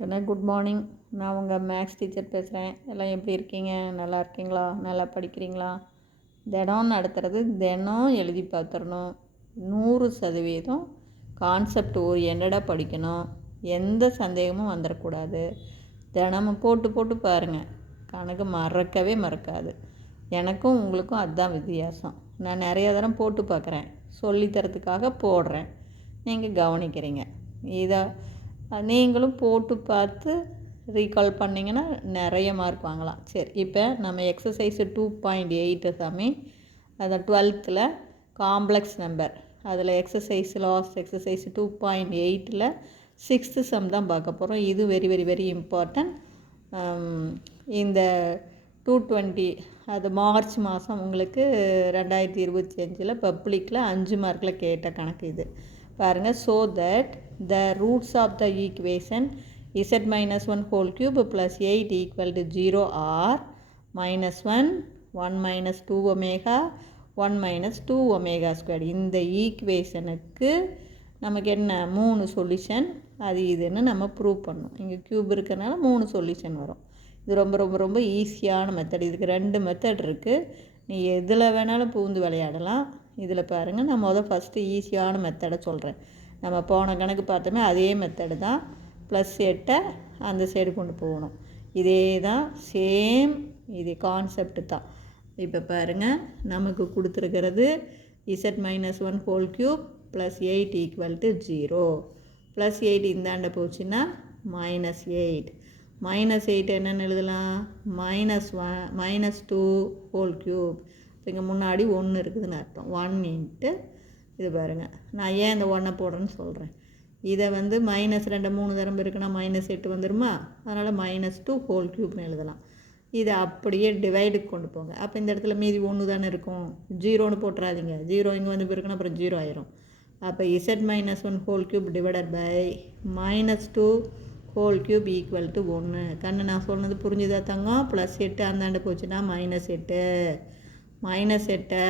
கண்ணா good morning. நான் உங்கள் maths teacher பேசுகிறேன். எல்லாம் எப்படி இருக்கீங்க? நல்லா இருக்கீங்களா? நல்லா படிக்கிறீங்களா? தினம் நடத்துகிறது தினம் எழுதி பார்த்துடணும். 100% கான்செப்ட் ஓரியண்டடாக படிக்கணும். எந்த சந்தேகமும் வந்துடக்கூடாது. தினமும் போட்டு போட்டு பாருங்கள், கணக்கு மறக்கவே மறக்காது. எனக்கும் உங்களுக்கும் அதுதான் வித்தியாசம். நான் நிறைய தரம் போட்டு பார்க்குறேன், சொல்லித்தரத்துக்காக போடுறேன், நீங்கள் கவனிக்கிறீங்க. இதை நீங்களும் போட்டு பார்த்து ரீகால் பண்ணிங்கன்னா நிறைய மார்க் வாங்கலாம். சரி, இப்போ நம்ம எக்ஸசைஸு 2.8 சாமி, அதை 12th காம்ப்ளெக்ஸ் நம்பர், அதில் லாஸ்ட் எக்ஸசைஸ் 2.8 6th சம் தான் பார்க்க போகிறோம். இது வெரி வெரி வெரி இம்பார்ட்டன்ட். இந்த 220 அது மார்ச் மாதம் உங்களுக்கு 2025 பப்ளிக்கில் 5 மார்க்கில் கேட்ட கணக்கு இது பாருங்கள். So that the roots of the equation z minus 1 whole cube plus 8 equal to 0 are minus 1, 1 minus 2 omega, 1 minus 2 omega squared. இந்த ஈக்குவேஷனுக்கு நமக்கு என்ன 3 சொல்யூஷன், அது இதுன்னு நம்ம ப்ரூவ் பண்ணணும். இங்கே க்யூப் இருக்கிறனால 3 சொல்யூஷன் வரும். இது ரொம்ப ரொம்ப ரொம்ப ஈஸியான மெத்தட். இதுக்கு 2 மெத்தட் இருக்குது. நீ எதில் வேணாலும் பூந்து விளையாடலாம். இதில் பாருங்கள், நான் ஃபஸ்ட்டு ஈஸியான மெத்தடை சொல்கிறேன். நம்ம போன கணக்கு பார்த்தோமே அதே மெத்தடு தான். +8 அந்த சைடு கொண்டு போகணும். இதே தான், சேம் இது கான்செப்ட் தான். இப்போ பாருங்கள், நமக்கு கொடுத்துருக்கிறது z minus 1 whole cube plus 8 equal to 0. +8 இந்தாண்ட போச்சுன்னா -8. -8 என்னென்னு எழுதலாம்? -2 whole cube. இப்போ இங்கே முன்னாடி 1 இருக்குதுன்னு அர்த்தம். 1 இன்ட்டு இது பாருங்கள், நான் ஏன் இந்த 1 போடுறேன்னு சொல்கிறேன். இதை -2 3 தரம் இருக்குன்னா -8 வந்துடுமா? அதனால் -2 whole cube எழுதலாம். இதை அப்படியே டிவைடுக்கு கொண்டு போங்க. அப்போ இந்த இடத்துல மீதி 1 தானே இருக்கும். 0ன்னு போட்டுறாதீங்க. 0 இங்கே வந்து இருக்குன்னா அப்புறம் 0 ஆயிரும். அப்போ z minus 1 whole cube divided by -2 whole cube equal to 1. கண்ணு நான் சொன்னது புரிஞ்சுதா தங்கம்? +8 அந்தாண்டு போச்சுன்னா -8. -8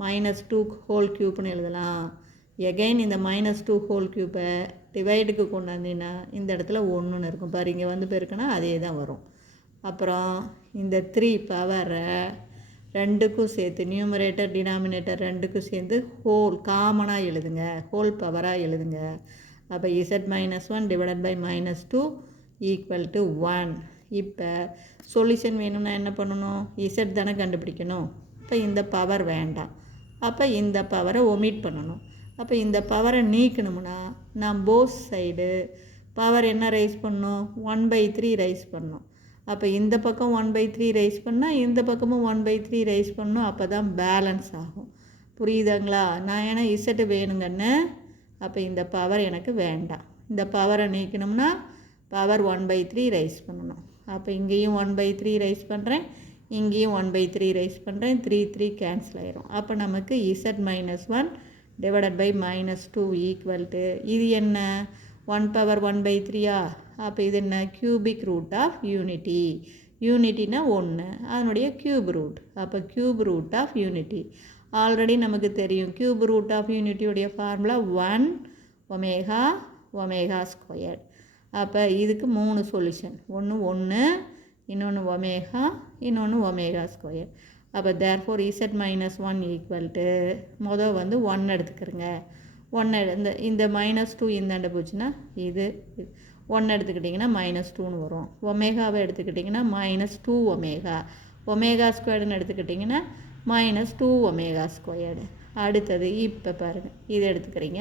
-2 whole cubeன்னு எழுதலாம். எகைன் இந்த -2 whole cube டிவைடுக்கு கொண்டாந்தீங்கன்னா இந்த இடத்துல 1ன்னு இருக்கும் பாரு. இங்கே வந்து பெருக்குன்னா அதே தான் வரும். அப்புறம் இந்த 3 பவரை 2க்கும் சேர்த்து, நியூமரேட்டர் டினாமினேட்டர் 2க்கும் சேர்ந்து ஹோல் காமனாக எழுதுங்க, ஹோல் பவராக எழுதுங்க. அப்போ z minus 1 divided by -2 equal to 1. இப்போ சொல்யூஷன் வேணும்னா என்ன பண்ணணும்? z தானே கண்டுபிடிக்கணும். இப்போ இந்த பவர் வேண்டாம். அப்போ இந்த பவரை ஒமிட் பண்ணணும். அப்போ இந்த பவரை நீக்கணும்னா நான் போத் சைடு பவர் என்ன ரைஸ் பண்ணணும்? 1/3 ரைஸ் பண்ணணும். அப்போ இந்த பக்கம் 1/3 ரைஸ் பண்ணால் இந்த பக்கமும் 1/3 ரைஸ் பண்ணணும். அப்போ தான் பேலன்ஸ் ஆகும். புரியுதுங்களா? நான் ஏன்னா இசட்டு வேணுங்கன்னு, அப்போ இந்த பவர் எனக்கு வேண்டாம். இந்த பவரை நீக்கணும்னா பவர் 1/3 ரைஸ் பண்ணணும். அப்போ இங்கேயும் 1/3 ரைஸ் பண்ணுறேன், இங்கேயும் 1/3 ரைஸ் பண்ணுறேன். 3 கேன்சல் ஆயிரும். அப்போ நமக்கு z minus 1 divided by -2 equal to, இது என்ன 1 power 1/3? அப்போ இது என்ன? Cubic root of unity. யூனிட்டினா 1, அதனுடைய கியூப் ரூட். அப்போ cube root of unity already நமக்கு தெரியும். கியூப் ரூட் ஆஃப் யூனிட்டியுடைய ஃபார்முலா 1 ஒமேகா ஒமேகா ஸ்கொயர். அப்போ இதுக்கு 3 சொல்யூஷன். ஒன்று இன்னொன்று ஒமேகா, இன்னொன்று ஒமேகா ஸ்கொயர். அப்போ therefore z minus 1 equal to, மொதல் 1 எடுத்துக்கிறங்க. 1 இந்த -2 இந்தாண்ட போச்சுன்னா இது 1 எடுத்துக்கிட்டிங்கன்னா -2ன்னு வரும். ஒமேகாவை எடுத்துக்கிட்டிங்கன்னா -2 ஒமேகா. ஒமேகா ஸ்கொயர்டுன்னு எடுத்துக்கிட்டிங்கன்னா -2 ஒமேகா ஸ்கொயர்டு. அடுத்தது இப்போ பாருங்கள், இது எடுத்துக்கிறீங்க.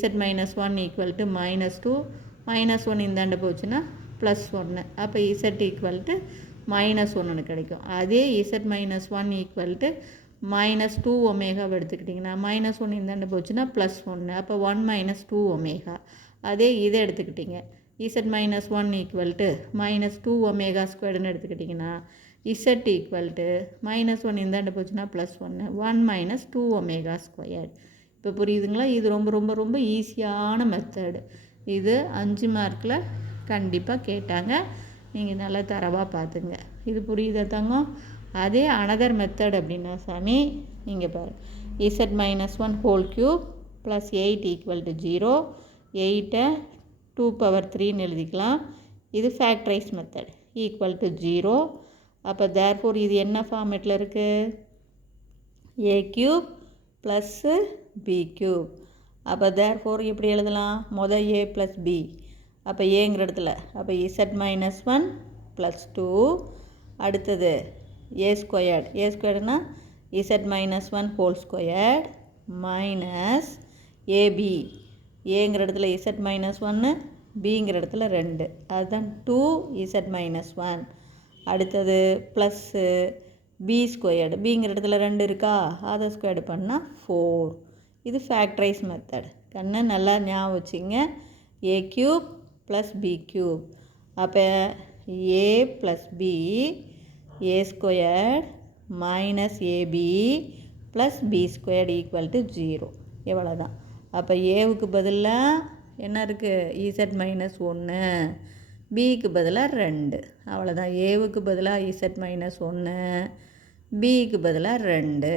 z minus 1 equal to -2, -1 இந்தாண்ட போச்சுன்னா +1. அப்போ z equal to -1ன்னு கிடைக்கும். அதே z minus 1 equal to -2 ஒமேகாவை எடுத்துக்கிட்டிங்கன்னா -1 இந்தாண்ட போச்சுன்னா +1. அப்போ 1 - 2 ஒமேகா. அதே இதை எடுத்துக்கிட்டிங்க, z minus 1 equal to -2 omega ஸ்கொயர்டுன்னு எடுத்துக்கிட்டிங்கன்னா z equal to -1 இந்தாண்ட போச்சுன்னா +1, 1 - 2 ஒமேகா ஸ்கொயர். இப்போ புரியுதுங்களா? இது ரொம்ப ரொம்ப ரொம்ப ஈஸியான மெத்தடு. இது 5 மார்க்கில் கண்டிப்பாக கேட்டாங்க. நீங்கள் நல்லா தரவாக பார்த்துங்க. இது புரியுதா தங்கம்? அதே அனதர் மெத்தட் அப்படின்னா சாமி, இங்கே பாரு, z minus 1 whole cube plus 8 equal to 0. 8 2^3 எழுதிக்கலாம். இது ஃபேக்டரைஸ் மெத்தட் ஈக்குவல் டு 0. அப்போ தேர்ஃபோர் இது என்ன ஃபார்மேட்டில் இருக்குது? a³ plus b³. அப்போ தேர்ஃபோர் எப்படி எழுதலாம்? மொதல் a ப்ளஸ் b. அப்போ ஏங்கிற இடத்துல அப்போ z-1 ப்ளஸ் 2. அடுத்தது a²னா z-1 whole squared minus ab. ஏங்கிற இடத்துல z-1, பிங்கிற இடத்துல 2, அதுதான் 2z-1. அடுத்தது ப்ளஸ்ஸு b², பிங்கிற இடத்துல 2 இருக்கா, அதை ஸ்கொயர்டு பண்ணால் 4. இது ஃபேக்டரைஸ் மெத்தட். கண்ணை நல்லா ஞாபகம் வச்சுங்க. a³ plus b³. அப்போ a plus b a² minus ab plus b² equal to 0. எவ்வளோதான். அப்போ ஏவுக்கு பதிலாக என்ன இருக்குது? z-1, பிக்கு பதிலாக 2. அவ்வளோதான். ஏவுக்கு பதிலாக z-1, பிக்கு பதிலாக 2.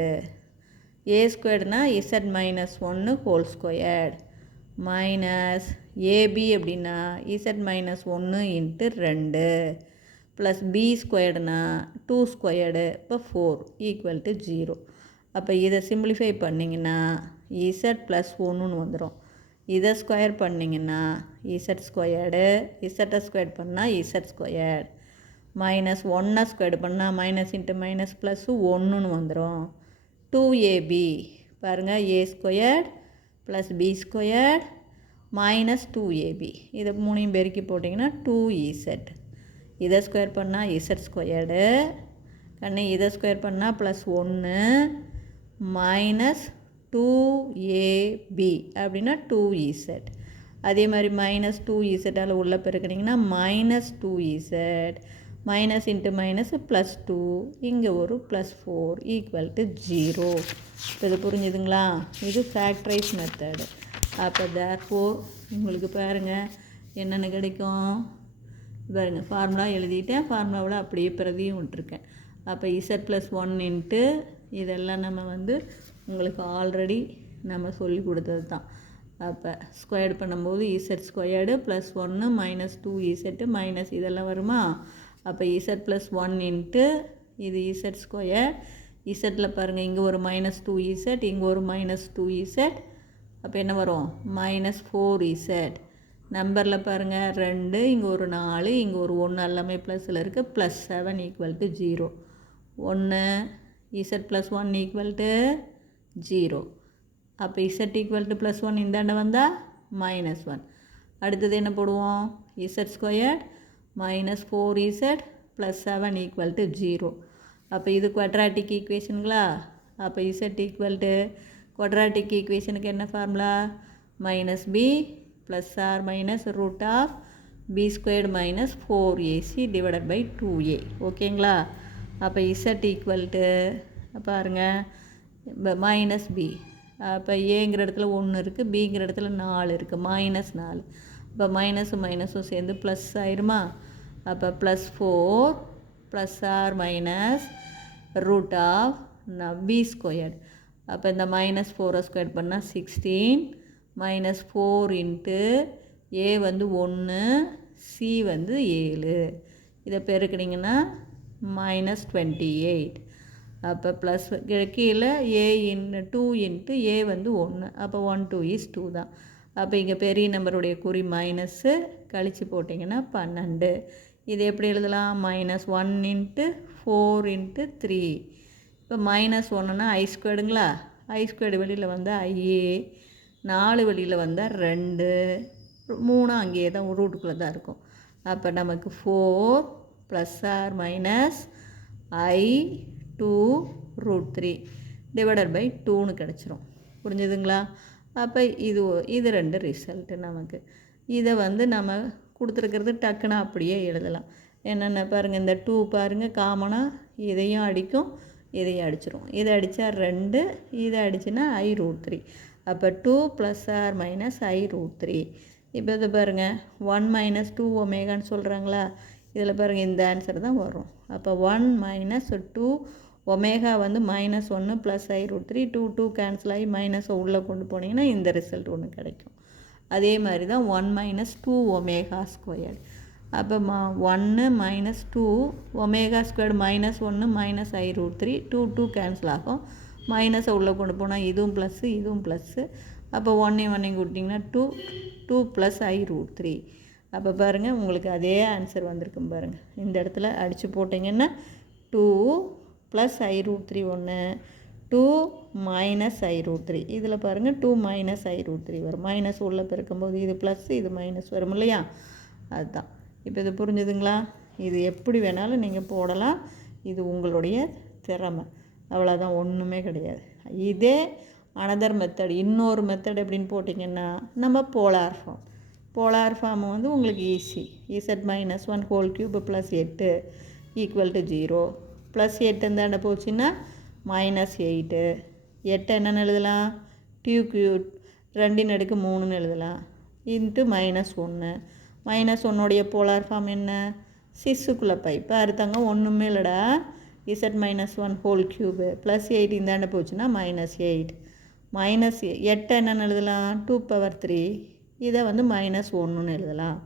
a²னா z-1 whole squared minus ab அப்படின்னா z-1 இன்ட்டு 2 ப்ளஸ் b²னா 2², இப்போ 4 ஈக்குவல் டு 0. அப்போ இதை சிம்பிளிஃபை பண்ணிங்கன்னா z ப்ளஸ் 1ன்னு வந்துடும். இதை ஸ்கொயர் பண்ணிங்கன்னா z², z ஸ்கொயர் பண்ணால் z² மைனஸ் 1 ஸ்கொயர் பண்ணால் மைனஸ் இன்ட்டு மைனஸ் ப்ளஸ் 1ன்னு வந்துடும். 2ab பாருங்கள், a² plus b² minus 2ab. இதை 3 பெருக்கி போட்டிங்கன்னா 2z. இதை ஸ்கொயர் பண்ணால் z², கண்ணு இதை ஸ்கொயர் பண்ணால் ப்ளஸ் 1 மைனஸ் 2ab அப்படின்னா 2z. அதே மாதிரி மைனஸ் 2z உள்ள பெருக்கினீங்கன்னா minus 2z minus into minus plus 2, இங்கே ஒரு ப்ளஸ் 4 ஈக்குவல் டு 0. இப்போ இது புரிஞ்சுதுங்களா? இது ஃபேக்டரைஸ் மெத்தடு. அப்போ தேர்ஃபோர் உங்களுக்கு பாருங்கள் என்னென்ன கிடைக்கும் பாருங்கள். ஃபார்முலா எழுதிட்டேன், ஃபார்முலாவில் அப்படியே பிரதியும் விட்டுருக்கேன். அப்போ z+1 இன்ட்டு இதெல்லாம் நம்ம உங்களுக்கு ஆல்ரெடி நம்ம சொல்லி கொடுத்தது தான். அப்போ ஸ்கொயர்டு பண்ணும்போது z² plus 1 minus 2z minus இதெல்லாம் வருமா? அப்போ z+1 இன்ட்டு இது z². இசட்டில் பாருங்கள், இங்கே ஒரு மைனஸ் 2z, இங்கே ஒரு மைனஸ் 2z. அப்போ என்ன வரும்? Minus 4z. நம்பரில் பாருங்கள் 2, இங்கே ஒரு 4, இங்கே ஒரு 1, எல்லாமே ப்ளஸில் இருக்குது. Plus 7 equal to 0. 1 z+1 equal to 0. அப்போ z ஈக்குவல் டு ப்ளஸ் 1 இந்தாண்ட வந்தால் மைனஸ் 1. அடுத்தது என்ன போடுவோம்? z² minus 4z plus 7 equal to 0. அப்போ இது குவாட்ராட்டிக் ஈக்குவேஷனுங்களா? அப்போ z ஈக்குவல் டு குவாட்ராட்டிக் ஈக்குவேஷனுக்கு என்ன formula? Minus b plus or minus root of b² minus 4ac divided by 2a. ஓகேங்களா? அப்போ z ஈக்குவல் டு பாருங்கள் மைனஸ் b. அப்போ ஏங்கிற இடத்துல 1 இருக்குது, பிங்கிற இடத்துல 4 இருக்குது, மைனஸ் 4. இப்போ மைனஸும் மைனஸும் சேர்ந்து ப்ளஸ் ஆயிருமா? அப்போ plus 4 plus or minus root of b². அப்போ இந்த மைனஸ் 4 ஸ்கொயர் பண்ணால் 16 மைனஸ் 4 இன்ட்டு a 1, c 7. இதை பெருக்கினீங்கன்னா மைனஸ் 28. அப்போ ப்ளஸ் கீழே a 2 இன்ட்டு a 1. அப்போ 1 2 is 2 தான். அப்போ இங்கே பெரிய நம்பருடைய குறி மைனஸ்ஸு கழித்து போட்டிங்கன்னா 12. இது எப்படி எழுதலாம்? Minus 1 into 4 into 3. இப்போ மைனஸ் 1னா i²ங்களா? i² வெளியில் வந்தால் ஐஏ, 4 வெளியில் வந்தால் 2, 3 அங்கேயே தான் ரூட்டுக்குள்ளே தான் இருக்கும். அப்போ நமக்கு 4 plus or minus i2 root 3 divided by 2ன்னு கிடச்சிரும். புரிஞ்சுதுங்களா? அப்போ இது 2 ரிசல்ட்டு நமக்கு. இதை நம்ம கொடுத்துருக்கிறது டக்குன்னு அப்படியே எழுதலாம். என்னென்ன பாருங்கள், இந்த 2 பாருங்கள் காமனாக இதையும் அடிக்கும், இதையும் அடிச்சிரும். இதை அடித்தா 2, இதை அடிச்சுன்னா i ரூட் 3. அப்போ 2 plus or minus i root 3. இப்போ இது பாருங்கள் 1 மைனஸ் 2 ஒமேகான்னு சொல்கிறாங்களா? இதில் பாருங்கள் இந்த ஆன்சர் தான் வரும். அப்போ 1 minus 2 omega minus 1 plus i root 3. 2 cancel ஆகி மைனஸை உள்ளே கொண்டு போனீங்கன்னா இந்த ரிசல்ட் ஒன்று கிடைக்கும். அதே மாதிரி தான் 1 மைனஸ் 2 ஒமேகா ஸ்கொயர். அப்போ 1 minus 2 omega square minus 1 minus I√3 2 cancel ஆகும். மைனஸை உள்ளே கொண்டு போனால் இதுவும் ப்ளஸ்ஸு இதுவும் ப்ளஸ்ஸு. அப்போ 1 கூட்டிங்கன்னா 2 ப்ளஸ் I√3. அப்போ பாருங்கள் உங்களுக்கு அதே ஆன்சர் வந்திருக்கும் பாருங்கள். இந்த இடத்துல அடித்து போட்டிங்கன்னா 2 ப்ளஸ் I√3 1 2 மைனஸ் I√3. இதில் பாருங்கள் 2 மைனஸ் I√3 வரும். மைனஸ் உள்ளே பெருக்கும்போது இது ப்ளஸ் இது மைனஸ் வரும் இல்லையா, அதுதான். இப்போ இது புரிஞ்சுதுங்களா? இது எப்படி வேணாலும் நீங்கள் போடலாம், இது உங்களுடைய திறமை, அவ்வளோதான், ஒன்றுமே கிடையாது. இதே அனதர் மெத்தட், இன்னொரு மெத்தட் எப்படின்னு போட்டிங்கன்னா நம்ம போலார் ஃபார்ம் வந்து உங்களுக்கு easy. Z-1 whole cube plus 8 equal to 0. Plus 8 இருந்தாண்ட போச்சுன்னா மைனஸ் 8. 8 என்னென்னு எழுதலாம்? 2/3 எழுதலாம். இன்ட்டு -1. -1 போலார் ஃபார்ம் என்ன? சிஸ்ஸுக்குள்ளே பை. இப்போ அடுத்தவங்க ஒன்றுமே இல்லைடா, Z-1 ஹோல் கியூபு ப்ளஸ் 8 இந்தாண்ட போச்சுன்னா -8. -8 என்னென்னு எழுதலாம்? 2/3. இதை வந்து -1ன்னு எழுதலாம்.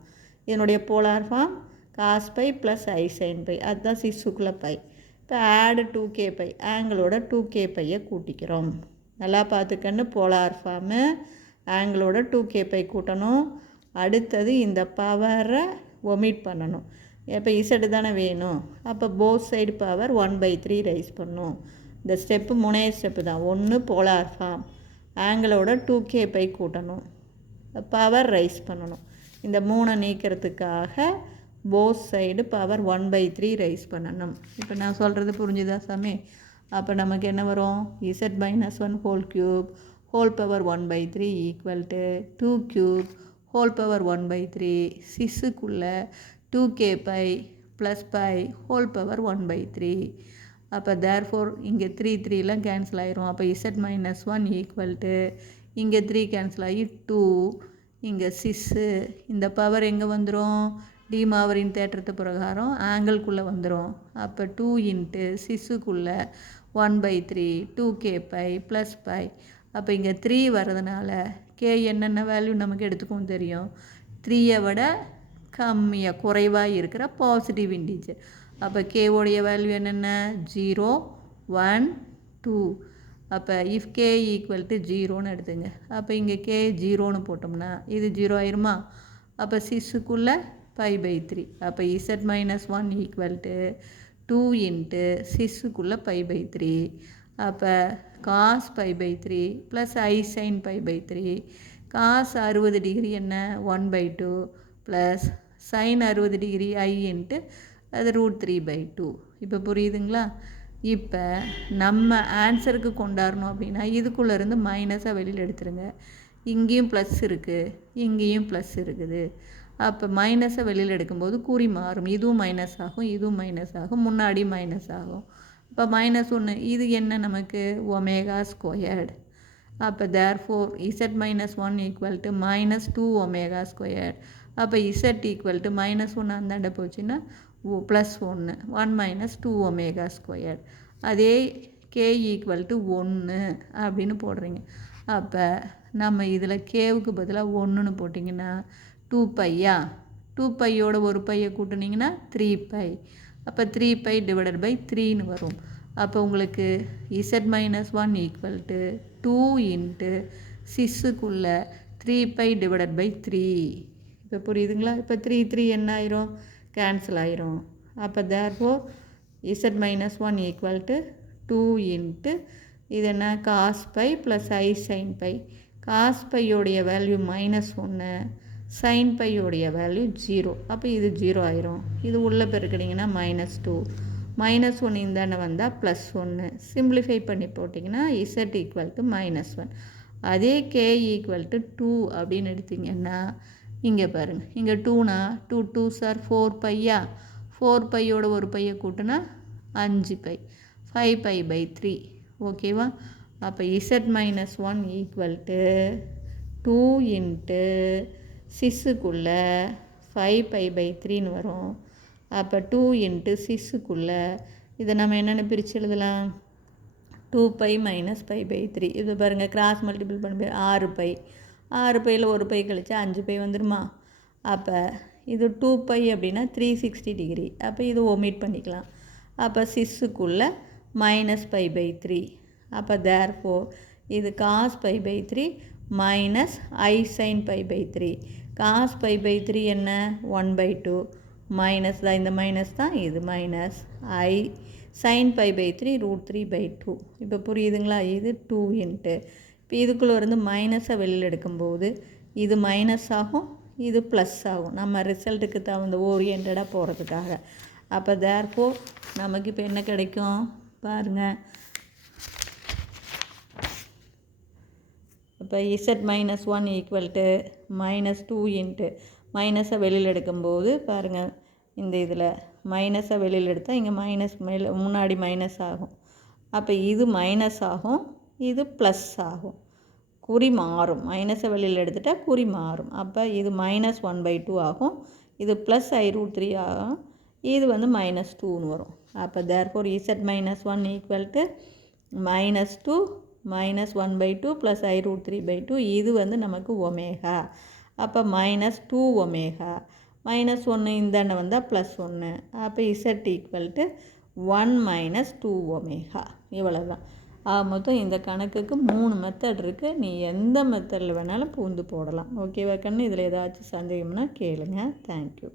இதனுடைய polar form cos π plus I sin π, அதுதான் சிஸ்ஸுக்குள்ளே பை. இப்போ ஆடு 2k π, ஆங்கிளோட 2k பையை கூட்டிக்கிறோம். நல்லா பார்த்துக்கன்னு, போலார் ஃபார்மு ஆங்கிளோட 2k பை கூட்டணும். அடுத்தது இந்த பவரை ஒமிட் பண்ணணும். இப்போ இசட் தானே வேணும், அப்போ போத் சைடு பவர் 1/3 ரைஸ் பண்ணணும். இந்த ஸ்டெப்பு முனைய ஸ்டெப்பு தான். 1 போலார் ஃபார்ம் ஆங்கிளோட 2k பை கூட்டணும், பவர் ரைஸ் பண்ணணும். இந்த 3 நீக்கிறதுக்காக போத் சைடு பவர் 1/3 ரைஸ் பண்ணணும். இப்போ நான் சொல்கிறது புரிஞ்சுதா சாமி? அப்போ நமக்கு என்ன வரும்? Z-1 whole cube whole power 1/3 equal to 2 cube whole power 1/3 சிஸ்ஸுக்குள்ளே 2k pi plus pi whole power 1/3. அப்போ தேர்ஃபோர் இங்கே 3 கேன்சல் ஆயிரும். அப்போ Z-1 ஈக்குவல் டு இங்கே 3 கேன்சல் ஆகி 2, இங்கே சிஸ்ஸு, இந்த பவர் எங்கே வந்துடும்? டிமாவரின் தேற்றத்து பிரகாரம் ஆங்கிள்குள்ளே வந்துடும். அப்போ 2 இன்ட்டு சிஸ்ஸுக்குள்ளே 1/3 2k பை ப்ளஸ் பை. அப்போ இங்கே 3 வர்றதுனால கே என்னென்ன வேல்யூ நமக்கு எடுத்துக்கவும் தெரியும். 3ஐ விட கம்மியாக குறைவாக இருக்கிற பாசிட்டிவ் இன்டீஜர். அப்போ கேவோடைய வேல்யூ என்னென்ன? 0 1 2. அப்போ இஃப் கே ஈக்குவல் டு 0ன்னு எடுத்துங்க. அப்போ இங்கே கே 0ன்னு போட்டோம்னா இது 0 ஆயிருமா? அப்போ சிஸ்ஸுக்குள்ளே π/3. அப்போ Z-1 ஈக்குவல் டு 2 இன்ட்டு சிஸ்ஸுக்குள்ளே π/3. அப்போ cos π/3 plus I sin π/3. cos 60 degree என்ன? 1/2 plus sin 60 degree I into அது √3/2. இப்போ புரியுதுங்களா? இப்போ நம்ம ஆன்சருக்கு கொண்டாடணும் அப்படின்னா இதுக்குள்ளேருந்து மைனஸாக வெளியில் எடுத்துருங்க. இங்கேயும் ப்ளஸ் இருக்குது, இங்கேயும் ப்ளஸ் இருக்குது. அப்போ மைனஸை வெளியில் எடுக்கும்போது குறி மாறும். இதுவும் மைனஸ் ஆகும், இதுவும் மைனஸ் ஆகும், முன்னாடி மைனஸ் ஆகும். இப்போ -1 இது என்ன நமக்கு? Omega squared. அப்போ therefore Z-1 equal to -2 omega squared. அப்போ Z ஈக்குவல் டு -1 அந்தாண்ட போச்சுன்னா +1 1 மைனஸ் 2 ஒமேகா ஸ்கொயர்டு. அதே கே ஈக்குவல் டு 1 அப்படின்னு போடுறீங்க. அப்போ நம்ம இதில் கேவுக்கு பதிலாக 1ன்னு போட்டிங்கன்னா 2π. 2πயோட ஒரு பையை கூட்டினீங்கன்னா 3π. அப்போ 3π டிவைடட் பை 3ன்னு வரும். அப்போ உங்களுக்கு Z-1 ஈக்குவல் டு 2 இன்ட்டு சிஸ்ஸுக்குள்ளே 3π டிவைடட் பை 3. இப்போ புரியுதுங்களா? இப்போ 3 என்ன ஆயிரும்? கேன்சல் ஆயிரும். அப்போ therefore Z-1 equal to 2 into இது என்ன? cos π plus I sin π. cos πயோடைய வேல்யூ -1, sin πயோடைய வேல்யூ 0. அப்போ இது 0 ஆயிரும். இது உள்ளே பெருக்கினீங்கன்னா -2, -1 இந்தாண்ட வந்தால் +1. சிம்பிளிஃபை பண்ணி போட்டிங்கன்னா Z ஈக்குவல் டு -1. அதே கே ஈக்குவல் டு 2 அப்படின்னு எடுத்திங்கன்னா இங்கே பாருங்கள், இங்கே 2னா 2 2s are 4π. 4πயோட ஒரு பையை கூட்டினா 5π, 5π/3. ஓகேவா? அப்போ Z-1 ஈக்குவல் டு 2 இன்ட்டு சிஸ்ஸுக்குள்ளே 5π/3ன்னு வரும். அப்போ 2 இன்ட்டு சிஸ்ஸுக்குள்ளே இதை நம்ம என்னென்னு பிரித்து எழுதலாம்? 2π - π/3. இது பாருங்கள், கிராஸ் மல்டிபிள் பண்ணும்போது 6π 6 பையில் ஒரு பை கழிச்சா 5 பை வந்துடுமா? அப்போ இது 2 பை அப்படின்னா 360 டிகிரி. அப்போ இது ஒமிட் பண்ணிக்கலாம். அப்போ சிஸ்ஸுக்குள்ளே -π/3. அப்போ தேர்ஃபோர் இது cos π/3 minus I sin π/3. cos π/3 என்ன? 1/2 மைனஸ் தான், இந்த மைனஸ் தான், இது மைனஸ் I sin π/3 √3/2. இப்போ புரியுதுங்களா? இது 2 இன்ட்டு இப்போ இதுக்குள்ளே இருந்து மைனஸை வெளியில் எடுக்கும்போது இது மைனஸ் ஆகும், இது ப்ளஸ் ஆகும். நம்ம ரிசல்ட்டுக்கு தகுந்த ஓரியன்டாக போகிறதுக்காக. அப்போ தேர்ஃபோர் நமக்கு இப்போ என்ன கிடைக்கும் பாருங்கள். இப்போ z-1 = -2 இன்ட்டு மைனஸை வெளியில் எடுக்கும்போது பாருங்கள், இந்த இதில் மைனஸை வெளியில் எடுத்தால் இங்கே மைனஸ் முன்னாடி மைனஸ் ஆகும். அப்போ இது மைனஸ் ஆகும், இது ப்ளஸ் ஆகும். குறி மாறும். மைனஸை வெளியில் எடுத்துட்டால் குறி மாறும். அப்போ இது -1/2 ஆகும், இது ப்ளஸ் I√3 ஆகும், இது வந்து -2ன்னு வரும். அப்போ தேர்ஃபோர் z-1 = -2 -1/2 ப்ளஸ் I√3/2. இது வந்து நமக்கு ஒமேகா. அப்போ -2 ஒமேகா. -1 இந்தாண்ட வந்தால் +1. அப்போ z = 1 - 2 ஒமேகா. இவ்வளோ தான். மொத்தம் இந்த கணக்குக்கு 3 மெத்தட் இருக்குது. நீ எந்த மெத்தடில் வேணாலும் பூந்து போடலாம். ஓகேவா கண்ணு? இதில் ஏதாச்சும் சந்தேகம்னா கேளுங்க. தேங்க்யூ.